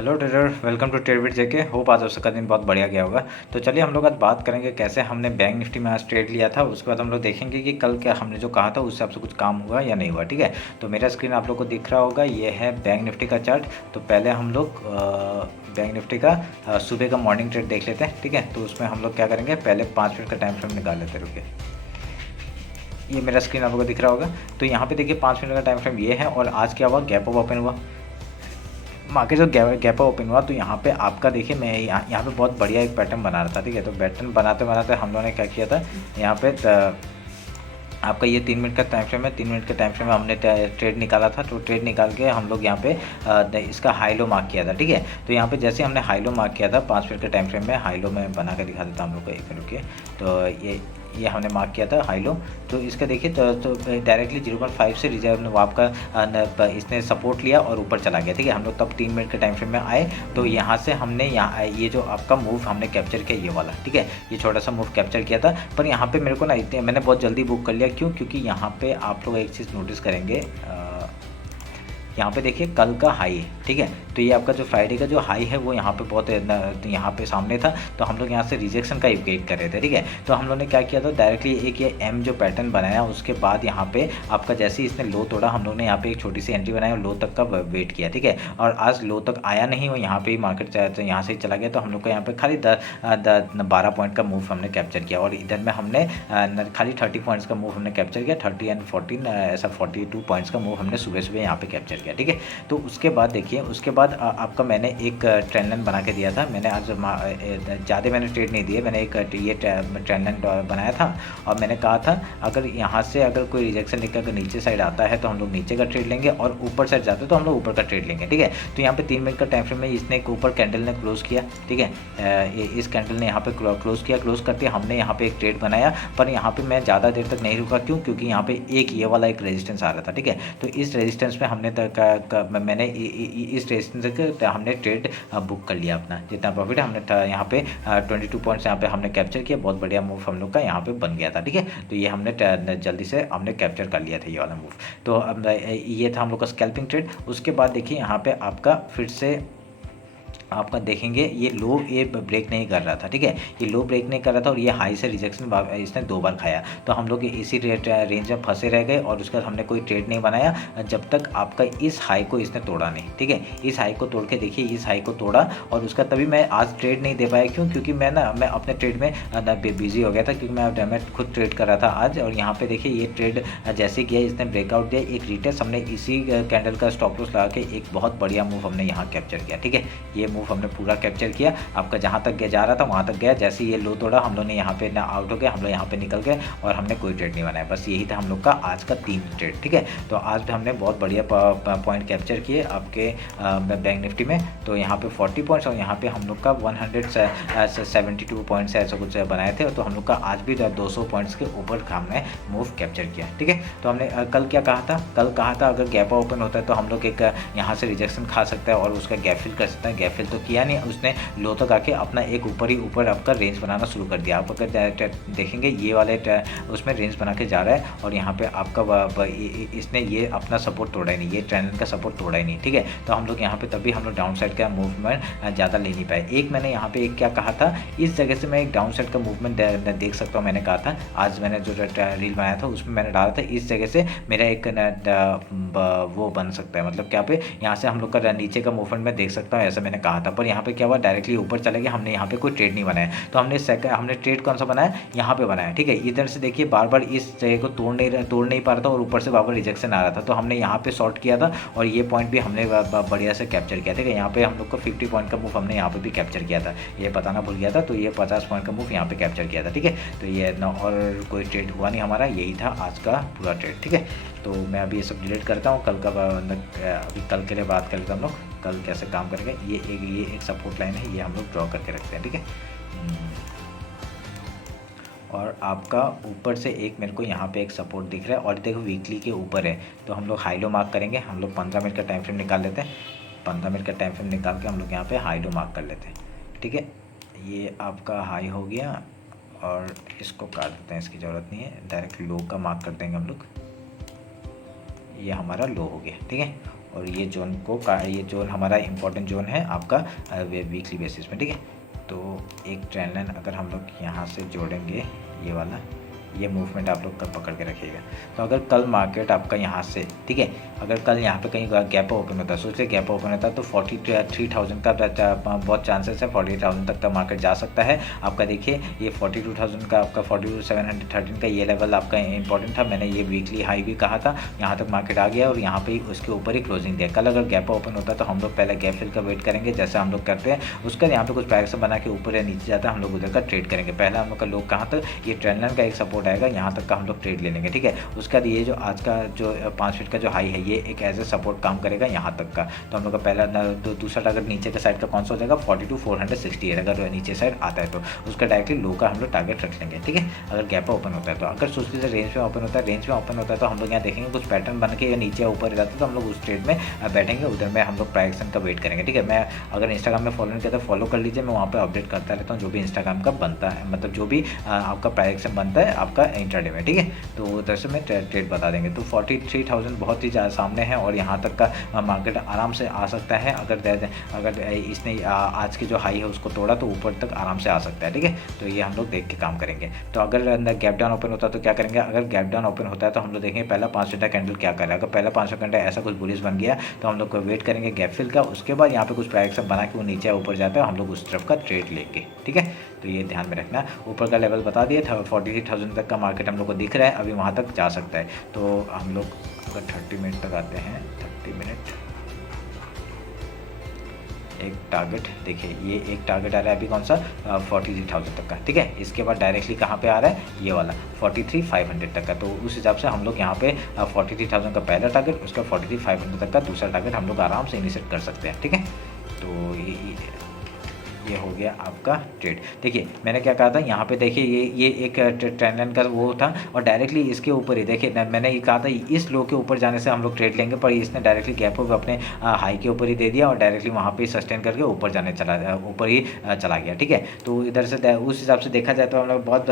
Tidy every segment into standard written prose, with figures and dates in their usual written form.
Hello trader, welcome to Tradebit JK. Hope आज आपका दिन बहुत बढ़िया गया होगा। तो चलिए हम लोग आज बात करेंगे कैसे हमने बैंक निफ्टी में आज ट्रेड लिया था। उसके बाद हम लोग देखेंगे कि कल क्या हमने जो कहा था उससे आपसे कुछ काम हुआ या नहीं हुआ। ठीक है, तो मेरा स्क्रीन आप लोग को दिख रहा होगा, ये है बैंक निफ्टी का चार्ट। तो पहले हम लोग बैंक निफ्टी का सुबह का मॉर्निंग ट्रेड देख लेते हैं। ठीक है, तो उसमें हम लोग क्या करेंगे, पहले 5 मिनट का टाइम फ्रेम निकाल लेते हैं। रुकिए, ये मेरा स्क्रीन आप लोग को दिख रहा होगा। तो यहाँ पे देखिए 5 मिनट का टाइम फ्रेम ये है, और आज क्या हुआ, गैप अप ओपन हुआ। मार्केट जो गैप ओपन हुआ तो यहाँ पे आपका देखिए, मैं यहाँ पे बहुत बढ़िया एक पैटर्न बना रहा था। ठीक है, तो पैटर्न बनाते बनाते हम लोगों ने क्या किया था, यहाँ पे आपका ये 3 मिनट का टाइम फ्रेम है। 3 मिनट के टाइम फ्रेम में हमने ट्रेड निकाला था। तो ट्रेड निकाल के हम लोग यहाँ पे इसका हाई लो मार्क किया था। ठीक है, तो यहाँ पे जैसे हमने हाई लो मार्क किया था 5 मिनट के टाइम फ्रेम में, हाई लो में बना के दिखा देता हूँ हम लोग को, एक मिनट रुकिए। तो ये हमने मार्क किया था हाई लो। तो इसका देखिए तो डायरेक्टली 0.5 से रिजर्व वाप का इसने सपोर्ट लिया और ऊपर चला गया। ठीक है, हम लोग तब 3 मिनट के टाइम फ्रेम में आए। तो यहाँ से हमने ये जो आपका मूव हमने कैप्चर किया, ये वाला। ठीक है, ये छोटा सा मूव कैप्चर किया था। पर यहाँ पे मेरे को ना इतने मैंने बहुत जल्दी बुक कर लिया। क्यों? क्योंकि यहाँ पे आप लोग एक चीज़ नोटिस करेंगे, यहाँ पे देखिए कल का हाई है। ठीक है, तो ये आपका जो फ्राइडे का जो हाई है वो यहाँ पे बहुत यहाँ पे सामने था। तो हम लोग यहाँ से रिजेक्शन का वेट कर रहे थे। ठीक है, तो हम लोग ने क्या किया था, डायरेक्टली एक ये एम जो पैटर्न बनाया, उसके बाद यहाँ पे आपका जैसे ही इसने लो तोड़ा, हम लोग ने यहाँ पे एक छोटी सी एंट्री बनाई और लो तक का वेट किया। ठीक है, और आज लो तक आया नहीं, वो यहाँ पे मार्केट यहाँ से ही चला गया। तो हम लोग को यहाँ पे खाली 12 पॉइंट का मूव हमने कैप्चर किया, और इधर में हमने खाली 30 पॉइंट्स का मूव हमने कैप्चर किया। 30 एंड 14 ऐसा 42 पॉइंट्स का मूव हमने सुबह सुबह यहाँ पे कैप्चर किया। ठीक है, तो उसके बाद देखिए, उसके बाद आपका मैंने एक ट्रेंड लाइन बना के दिया था। मैंने आज ज़्यादा मैंने ट्रेड नहीं दिए, मैंने एक ये ट्रेंड लाइन बनाया था। और मैंने कहा था अगर यहाँ से अगर कोई रिजेक्शन लेकर अगर नीचे साइड आता है तो हम लोग नीचे का ट्रेड लेंगे, और ऊपर साइड जाते तो हम लोग ऊपर का ट्रेड लेंगे। ठीक है, तो यहाँ पे 3 मिनट का टाइम फ्रेम में इसने एक ऊपर कैंडल ने क्लोज किया। ठीक है, इस कैंडल ने यहाँ पे क्लोज किया। क्लोज करके हमने यहाँ पे एक ट्रेड बनाया, पर यहाँ पे मैं ज़्यादा देर तक नहीं रुका। क्यों? क्योंकि यहाँ पे एक ये वाला एक रेजिस्टेंस आ रहा था। ठीक है, तो इस रेजिस्टेंस पे हमने मैंने इस रेजिस्टेंस से हमने ट्रेड बुक कर लिया। अपना जितना प्रॉफिट है हमने यहाँ पे 22 पॉइंट्स यहाँ पे हमने कैप्चर किया। बहुत बढ़िया मूव हम लोग का यहाँ पे बन गया था। ठीक है, तो ये हमने जल्दी से हमने कैप्चर कर लिया था ये वाला मूव। तो ये था हम लोग का स्कैल्पिंग ट्रेड। उसके बाद देखिए यहाँ पे आपका फिर से आपका देखेंगे ये लो ये ब्रेक नहीं कर रहा था। ठीक है, ये लो ब्रेक नहीं कर रहा था, और ये हाई से रिजेक्शन इसने 2 बार खाया। तो हम लोग इसी रेंज में फंसे रह गए, और उसके बाद हमने कोई ट्रेड नहीं बनाया जब तक आपका इस हाई को इसने तोड़ा नहीं। ठीक है, इस हाई को तोड़ के देखिए, इस हाई को तोड़ा, और उसका तभी मैं आज ट्रेड नहीं दे पाया। क्यों? क्योंकि मैं अपने ट्रेड में बिजी हो गया था, क्योंकि मैं खुद ट्रेड कर रहा था आज। और यहाँ पे देखिए ये ट्रेड जैसे किया, इसने ब्रेकआउट दिया, एक रिटेस्ट हमने इसी कैंडल का स्टॉप लॉस लगा के एक बहुत बढ़िया मूव हमने यहाँ कैप्चर किया। ठीक है, ये मूव हमने पूरा कैप्चर किया। आपका जहाँ तक जा रहा था वहाँ तक गया। जैसे ये लो तोड़ा, हम लोग ने यहाँ पे ना आउट हो गए, हम लोग यहाँ पे निकल गए, और हमने कोई ट्रेड नहीं बनाया। बस यही था हम लोग का आज का 3 ट्रेड। ठीक है, तो आज भी हमने बहुत बढ़िया पॉइंट कैप्चर किए आपके बैंक निफ्टी में। तो यहाँ पे 40 पॉइंट्स, और यहाँ पे हम लोग का 172 पॉइंट्स ऐसा कुछ बनाए थे। तो हम लोग का आज भी 200 पॉइंट्स के ऊपर हमने मूव कैप्चर किया। ठीक है, तो हमने कल क्या कहा था, कल कहा था अगर गैप ओपन होता है तो हम लोग एक यहाँ से रिजेक्शन खा सकता है और उसका गैप फिल कर सकता है। गैप फिल तो किया नहीं, उसने लो तक आके अपना एक ऊपर आपका रेंज बनाना शुरू कर दिया। आप अगर देखेंगे ये वाले उसमें रेंज बना के जा रहा है, और यहाँ पे आपका इसने ये अपना सपोर्ट तोड़ा ही नहीं, ये ट्रेंड का सपोर्ट तोड़ा ही नहीं। ठीक है, तो हम लोग यहाँ पे तभी हम लोग डाउन साइड का मूवमेंट ज़्यादा ले नहीं पाए। एक मैंने यहाँ पे एक क्या कहा था, इस जगह से मैं एक डाउन साइड का मूवमेंट देख सकता हूँ। मैंने कहा था आज मैंने जो रील बनाया था उसमें मैंने डाला था, इस जगह से मेरा एक वो बन सकता है। मतलब क्या पे यहाँ से हम लोग का नीचे का मूवमेंट मैं देख सकता हूँ, ऐसा मैंने कहा था। पर यहाँ पे क्या हुआ, डायरेक्टली ऊपर चले गए। हमने यहाँ पे कोई ट्रेड नहीं बनाया। तो हमने ट्रेड कौन सा बनाया, यहाँ पे बनाया। ठीक है, इधर से देखिए बार बार इस जगह को तोड़ नहीं पा रहा था, और ऊपर से बार बार रिजेक्शन आ रहा था। तो हमने यहाँ पे शॉर्ट किया था, और ये पॉइंट भी हमने बढ़िया से कैप्चर किया। ठीक है, यहाँ पे हम लोग को 50 पॉइंट का मूव हमने यहाँ पे भी कैप्चर किया था, ये बताना भूल गया था। तो ये 50 पॉइंट का मूव यहाँ पे कैप्चर किया था। ठीक है, तो ये और कोई ट्रेड हुआ नहीं हमारा, यही था आज का पूरा ट्रेड। ठीक है, तो मैं अभी ये सब डिलीट करता हूँ। कल का अभी कल के लिए बात कर लेते हम लोग, कल कैसे काम करेंगे। ये एक सपोर्ट लाइन है, ये हम लोग ड्रॉ करके रखते हैं। ठीक है, और आपका ऊपर से एक मेरे को यहाँ पे एक सपोर्ट दिख रहा है, और देखो वीकली के ऊपर है। तो हम लोग हाई लो मार्क करेंगे। हम लोग 15 मिनट का टाइम फ्रेम निकाल लेते हैं। 15 मिनट का टाइम फ्रेम निकाल के हम लोग यहाँ पे हाई लो मार्क कर लेते हैं। ठीक है, ये आपका हाई हो गया, और इसको काट देते हैं, इसकी ज़रूरत नहीं है। डायरेक्ट लो का मार्क कर देंगे हम लोग, ये हमारा लो हो गया। ठीक है, और ये जोन को ये जोन हमारा इंपॉर्टेंट जोन है आपका वीकली बेसिस में, ठीक है। तो एक ट्रेंड लाइन अगर हम लोग यहाँ से जोड़ेंगे, ये वाला, ये मूवमेंट आप लोग कल पकड़ के रखिएगा। तो अगर कल मार्केट आपका यहाँ से, ठीक है, अगर कल यहाँ पे कहीं गैप ओपन होता है, सोचिए गैप ओपन होता है तो 43,000 का बहुत चांसेस है 48,000 तक का मार्केट जा सकता है आपका। देखिए ये 42,000 का आपका 42,713 का ये लेवल आपका इंपॉर्टेंट था। मैंने ये वीकली हाई भी कहा था, यहाँ तक मार्केट आ गया और यहाँ पे उसके ऊपर ही क्लोजिंग दिया। कल अगर गैप ओपन होता है तो हम लोग पहले गैप फिल का वेट करेंगे जैसे हम लोग करते हैं, उसका यहाँ पे कुछ प्राइस बना के ऊपर या नीचे जाता है, हम लोग उधर का ट्रेड करेंगे। पहला हम लोग का लोग कहाँ तक, ये ट्रेंड लाइन का एक सपोर्ट आएगा, यहाँ तक का हम लोग ट्रेड ले लेंगे, ठीक है। उसके बाद ये जो आज का जो 5 मिनट का जो हाई है, ये एक एज ए सपोर्ट काम करेगा यहाँ तक का। तो हम लोग का पहला दूसरा टारगेट नीचे का साइड का कौन सा हो जाएगा, 42,468 अगर नीचे साइड आता है तो उसका डायरेक्टली लो का हम लोग टारगेट रख लेंगे, ठीक है। अगर गैप ओपन होता है तो अगर सोच लीजिए रेंज में ओपन होता है, रेंज में ओपन होता है तो हम लोग यहाँ देखेंगे कुछ पैटर्न बन के नीचे ऊपर जाता है तो हम लोग उस ट्रेड में बैठेंगे, उधर में हम लोग प्राइस एक्शन का वेट करेंगे, ठीक है। मैं अगर इंस्टाग्राम में फॉलो नहीं किया तो फॉलो कर लीजिए, मैं वहाँ पर अपडेट करता रहता हूँ जो भी इंस्टाग्राम का बनता है, मतलब जो भी आपका प्राइस एक्शन बनता है आपका इंट्राडे में, ठीक है। तो उधर से मैं ट्रेड बता देंगे। तो 43,000 बहुत ही ज़्यादा सामने है और यहाँ तक का मार्केट आराम से आ सकता है। अगर इसने आज की जो हाई है उसको तोड़ा तो ऊपर तक आराम से आ सकता है, ठीक है। तो ये हम लोग देख के काम करेंगे। तो अगर अंदर गैप डाउन ओपन होता है तो क्या करेंगे, अगर गैप डाउन ओपन होता है तो हम लोग देखेंगे पहला 5 मिनट का कैंडल क्या कर रहा है। अगर पहला 5 मिनट कैंडल ऐसा कुछ बुलिश बन गया तो हम लोग को वेट करेंगे गैप फिल का, उसके बाद यहाँ पे कुछ प्राइस बना के वो नीचे ऊपर जाता है, हम लोग उस तरफ का ट्रेड लेंगे, ठीक है। तो ये ध्यान में रखना। ऊपर का लेवल बता दिए था 43,000 तक का मार्केट हम लोग को दिख रहा है, अभी वहाँ तक जा सकता है। तो हम लोग अगर 30 मिनट तक आते हैं, 30 मिनट एक टारगेट, देखिए ये एक टारगेट आ रहा है अभी कौन सा, 43,000 तक का, ठीक है। इसके बाद डायरेक्टली कहाँ पे आ रहा है, ये वाला 43,500 तक का। तो उस हिसाब से हम लोग यहाँ पे 43,000 का पहला टारगेट, उसका 43,500 तक का दूसरा टारगेट हम लोग आराम से इनिशिएट कर सकते हैं, ठीक है। तो ये हो गया आपका ट्रेड। देखिए मैंने क्या कहा था, यहाँ पे देखिए ये एक ट्रेंड लाइन का वो था और डायरेक्टली इसके ऊपर ही देखिए मैंने ये कहा था इस लो के ऊपर जाने से हम लोग ट्रेड लेंगे, पर इसने डायरेक्टली गैप अप अपने हाई के ऊपर ही दे दिया और डायरेक्टली वहाँ पे सस्टेन करके ऊपर ही चला गया, ठीक है। तो इधर से उस हिसाब से देखा जाए तो हम लोग बहुत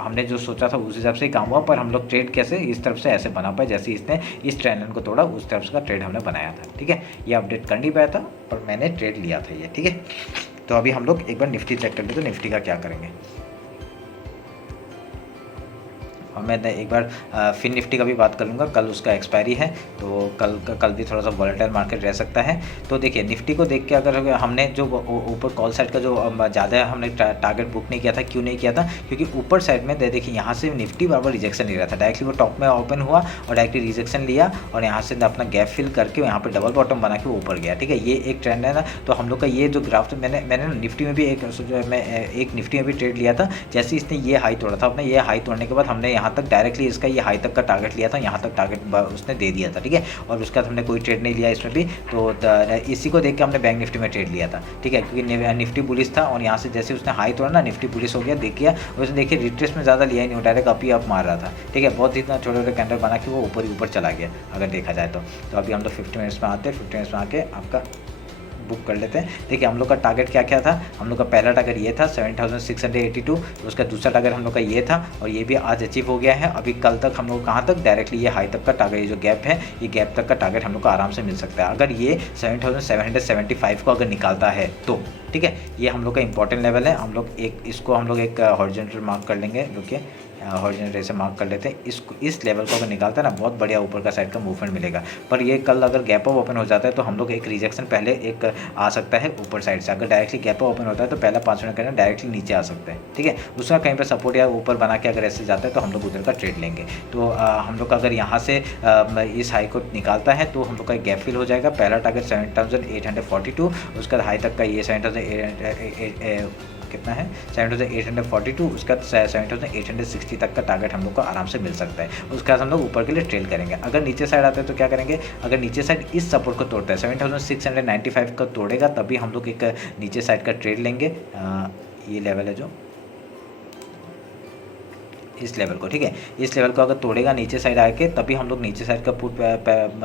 हमने जो सोचा था उस हिसाब से ही काम हुआ, पर हम लोग ट्रेड कैसे इस तरफ से ऐसे बना पाए जैसे इसने इस ट्रेंड लाइन को तोड़ा उस तरफ का ट्रेड हमने बनाया था, ठीक है। ये अपडेट कर नहीं पाया था पर मैंने ट्रेड लिया था ये, ठीक है। तो अभी हम लोग एक बार निफ्टी चेक कर लेते हैं, निफ्टी का क्या करेंगे। और मैं एक बार फिर निफ्टी का भी बात कर लूँगा, कल उसका एक्सपायरी है तो कल भी थोड़ा सा वॉलेटाइल मार्केट रह सकता है। तो देखिए निफ्टी को देख के अगर हमने जो ऊपर कॉल साइड का जो ज़्यादा हमने टारगेट बुक नहीं किया था, क्यों नहीं किया था, क्योंकि ऊपर साइड में देखिए यहाँ से निफ्टी बराबर रिजेक्शन ले रहा था, डायरेक्टली वो टॉप में ओपन हुआ और डायरेक्टली रिजेक्शन लिया और यहाँ से अपना गैप फिल करके यहाँ पर डबल बॉटम बना के ऊपर गया, ठीक है। ये एक ट्रेंड है ना। तो हम लोग का ये जो ग्राफ मैंने निफ्टी में भी एक निफ्टी में भी ट्रेड लिया था, जैसे इसने ये हाई तोड़ा था, अपने ये हाई तोड़ने के बाद हमने यहाँ तक डायरेक्टली इसका ये हाई तक का टारगेट लिया था, यहाँ तक टारगेट उसने दे दिया था, ठीक है। और उसके बाद हमने कोई ट्रेड नहीं लिया इसमें भी, तो इसी को देख के हमने बैंक निफ्टी में ट्रेड लिया था, ठीक है, क्योंकि निफ्टी बुलिश था और यहाँ से जैसे उसने हाई तोड़ा ना निफ्टी बुलिश हो गया, देखिए उसने देखिए रिट्रेस में ज़्यादा लिया ही नहीं, डायरेक्ट अप ही अप मार रहा था, ठीक है। बहुत इतना छोटे छोटे कैंडल बना के वो ऊपर ही ऊपर चला गया अगर देखा जाए तो अभी हम लोग 50 मिनट्स में आते हैं, 50 मिनट्स में आके आपका बुक कर लेते हैं। देखिए हम लोग का टारगेट क्या क्या था, हम लोग का पहला टारगेट ये था 7,682, उसका दूसरा टारगेट हम लोग का ये था और ये भी आज अचीव हो गया है। अभी कल तक हम लोग कहाँ तक डायरेक्टली ये हाई तक का टारगेट, ये जो गैप है ये गैप तक का टारगेट हम लोग को आराम से मिल सकता है अगर ये 7,775 को अगर निकालता है तो, ठीक है। ये हम लोग का इंपॉर्टेंट लेवल है। हम लोग एक हॉरिजॉन्टल मार्क कर लेंगे, रुकिए हॉरिजॉन्टल रे से मार्क कर लेते हैं। इस लेवल को अगर निकालता है ना बहुत बढ़िया ऊपर का साइड का मूवमेंट मिलेगा, पर ये कल अगर गैप अप ओपन हो जाता है तो हम लोग एक रिजेक्शन पहले एक आ सकता है ऊपर साइड से। अगर डायरेक्टली गैप अप ओपन होता है तो पहला 5 मिनट करना डायरेक्टली नीचे आ सकता है, ठीक है। उसका कहीं पर सपोर्ट या ऊपर बना के अगर ऐसे जाता है तो हम लोग उधर का ट्रेड लेंगे। तो हम लोग का अगर यहाँ से इस हाई को निकालता है तो हम लोग का गैप फिल हो जाएगा। पहला टारगेट 7,842, उसका हाई तक का ये 7,800 कितना है 7,842, उसका 7,860 तक का टारगेट हम लोग को आराम से मिल सकता है। उसके बाद हम लोग ऊपर के लिए ट्रेल करेंगे। अगर नीचे साइड आते हैं तो क्या करेंगे, अगर नीचे साइड इस सपोर्ट को तोड़ता है 7,695 का तोड़ेगा तभी हम लोग एक नीचे साइड का ट्रेड लेंगे। ये लेवल है जो इस लेवल को, ठीक है, इस लेवल को अगर तोड़ेगा नीचे साइड आके तभी हम लोग नीचे साइड का पुट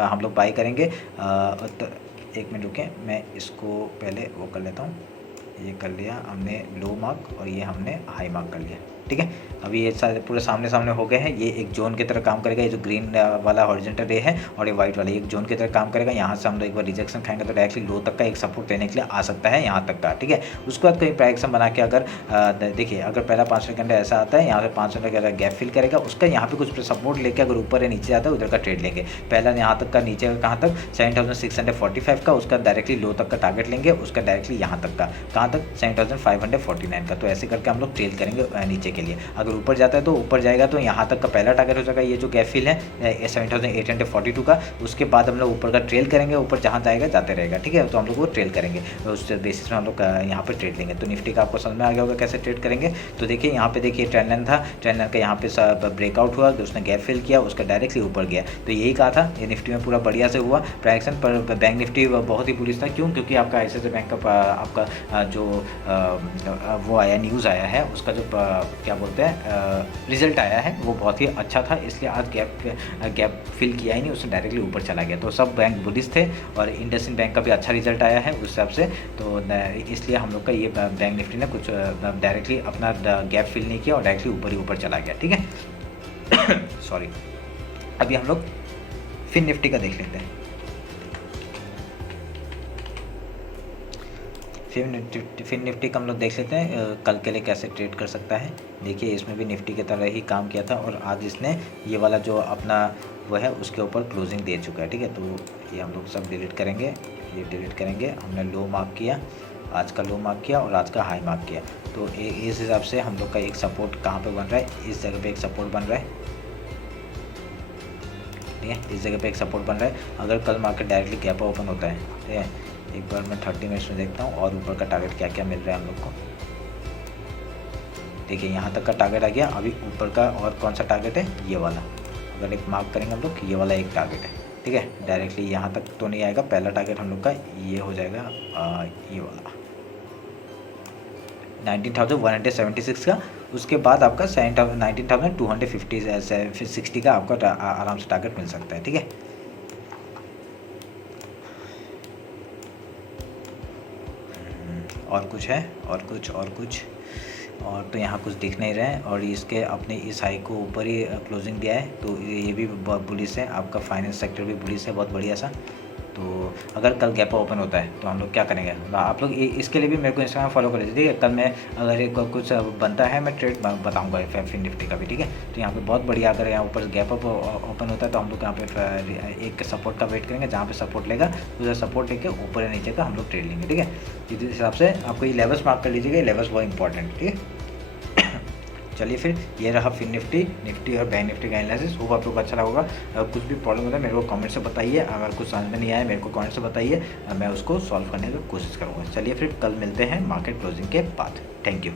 हम लोग बाई करेंगे। तो एक मिनट रुकें, मैं इसको पहले वो कर लेता हूँ। ये कर लिया हमने लो मार्क और ये हमने हाई मार्क कर लिया, ठीक है। अभी ये सारे पूरे सामने सामने हो गए हैं। ये एक जोन की तरह काम करेगा, ये जो ग्रीन वाला हॉरिजॉन्टल रे है और ये वाइट वाला एक जोन की तरह काम करेगा। यहाँ से हम लोग एक बार रिजेक्शन खाएंगे तो डायरेक्टली लो तक का एक सपोर्ट लेने के लिए आ सकता है, यहाँ तक का, ठीक है। उसके बाद कहीं प्राइक्शन बना के अगर देखिए अगर पहला 5 मिनट ऐसा आता है, यहाँ से 5 मिनट का गैप फिल करेगा, उसका यहाँ पे कुछ सपोर्ट लेके अगर ऊपर या नीचे जाता है उधर का ट्रेड लेंगे। पहला यहाँ तक का, नीचे कहाँ तक 7645 का, उसका डायरेक्टली लो तक का टारगेट लेंगे, उसका डायरेक्टली यहाँ तक का, कहाँ तक 7549 का। तो ऐसे करके हम लोग ट्रेल करेंगे नीचे के लिए। अगर ऊपर जाता है तो ऊपर जाएगा तो यहाँ तक का पहला टारगेट हो जाएगा ये जो गैप फिल है 7842 का। उसके बाद हम लोग ऊपर का ट्रेल करेंगे, ऊपर जहाँ जाएगा जाते रहेगा, ठीक है। तो हम लोग वो ट्रेल करेंगे, उस बेसिस में हम लोग यहाँ पर ट्रेड लेंगे। तो निफ्टी का आपको समझ में आ गया होगा कैसे ट्रेड करेंगे। तो देखिए यहाँ पे देखिए ट्रेंड लाइन था, ट्रेंड लाइन का यहाँ पे ब्रेकआउट हुआ, तो उसने गैप फिल किया, उसका डायरेक्टली ऊपर गया। तो यही कहा था, ये निफ्टी में पूरा बढ़िया से हुआ प्राइक्शन पर। बैंक निफ्टी बहुत ही बुलिश था, क्यों? क्योंकि आपका ICICI बैंक का आपका जो वो आया, न्यूज़ आया है, उसका जो क्या बोलते हैं रिजल्ट आया है वो बहुत ही अच्छा था, इसलिए आज गैप फिल किया ही नहीं, उसने डायरेक्टली ऊपर चला गया। तो सब बैंक बुलिश थे और इंडसइंड बैंक का भी अच्छा रिजल्ट आया है उस हिसाब से। तो इसलिए हम लोग का ये बैंक निफ्टी ने कुछ डायरेक्टली अपना गैप फिल नहीं किया और डायरेक्टली ऊपर ही ऊपर चला गया, ठीक है। सॉरी। अभी हम लोग फिन निफ्टी का देख लेते हैं। फिन निफ्टी का हम लोग देख लेते हैं कल के लिए कैसे ट्रेड कर सकता है। देखिए इसमें भी निफ्टी की तरह ही काम किया था और आज इसने ये वाला जो अपना वो है उसके ऊपर क्लोजिंग दे चुका है, ठीक है। तो ये हम लोग सब डिलीट करेंगे, ये डिलीट करेंगे। हमने लो मार्क किया, आज का लो मार्क किया और आज का हाई मार्क किया। तो इस हिसाब से हम लोग का एक सपोर्ट कहाँ पे बन रहा है, इस जगह पे एक सपोर्ट बन रहा है, ठीक है। इस जगह पे एक सपोर्ट बन रहा है। अगर कल मार्केट डायरेक्टली गैप ओपन होता है, ठीक है, एक बार मैं 30 मिनट्स में देखता हूँ और ऊपर का टारगेट क्या क्या मिल रहा है हम लोग को। देखिए यहाँ तक का टारगेट आ गया। अभी ऊपर का और कौन सा टारगेट है, ये वाला। अगर एक मार्क करेंगे हम लोग, ये वाला एक टारगेट है, ठीक है। डायरेक्टली यहाँ तक तो नहीं आएगा, पहला टारगेट हम लोग का ये हो जाएगा ये वाला 19,176 का। उसके बाद आपका 19,260 का आपका आराम से टारगेट मिल सकता है, ठीक है। और कुछ है, और कुछ और तो यहाँ कुछ दिख नहीं रहा है। और इसके अपने इस हाई को ऊपर ही क्लोजिंग दिया है, तो ये भी बहुत बुलिश है। आपका फाइनेंस सेक्टर भी बुलिश है, बहुत बढ़िया सा। तो अगर कल गैप ओपन होता है तो हम लोग क्या करेंगे, आप लोग इसके लिए भी मेरे को इंस्टाग्राम फॉलो कर लीजिए, ठीक है। कल मैं अगर एक कुछ बनता है मैं ट्रेड बताऊंगा फिन निफ्टी का भी, ठीक है। तो यहाँ पे बहुत बढ़िया, अगर यहाँ ऊपर गैप ओपन होता है तो हम लोग यहाँ पे एक सपोर्ट का वेट करेंगे, जहाँ पे सपोर्ट लेगा उधर सपोर्ट लेके ऊपर या नीचे का हम लोग ट्रेड लेंगे, ठीक है। इस हिसाब से आपको ये लेवल्स मार्क कर लीजिएगा, ये लेवल्स बहुत इंपॉर्टेंट, ठीक है। चलिए फिर ये रहा फिन निफ्टी और बैंक निफ्टी का एनालिसिस। होप आप लोग अच्छा लगा होगा। अगर कुछ भी प्रॉब्लम होता है मेरे को कमेंट से बताइए, अगर कुछ समझ में नहीं आया मेरे को कमेंट से बताइए, मैं उसको सॉल्व करने की कोशिश करूँगा। चलिए फिर कल मिलते हैं मार्केट क्लोजिंग के बाद। Thank you.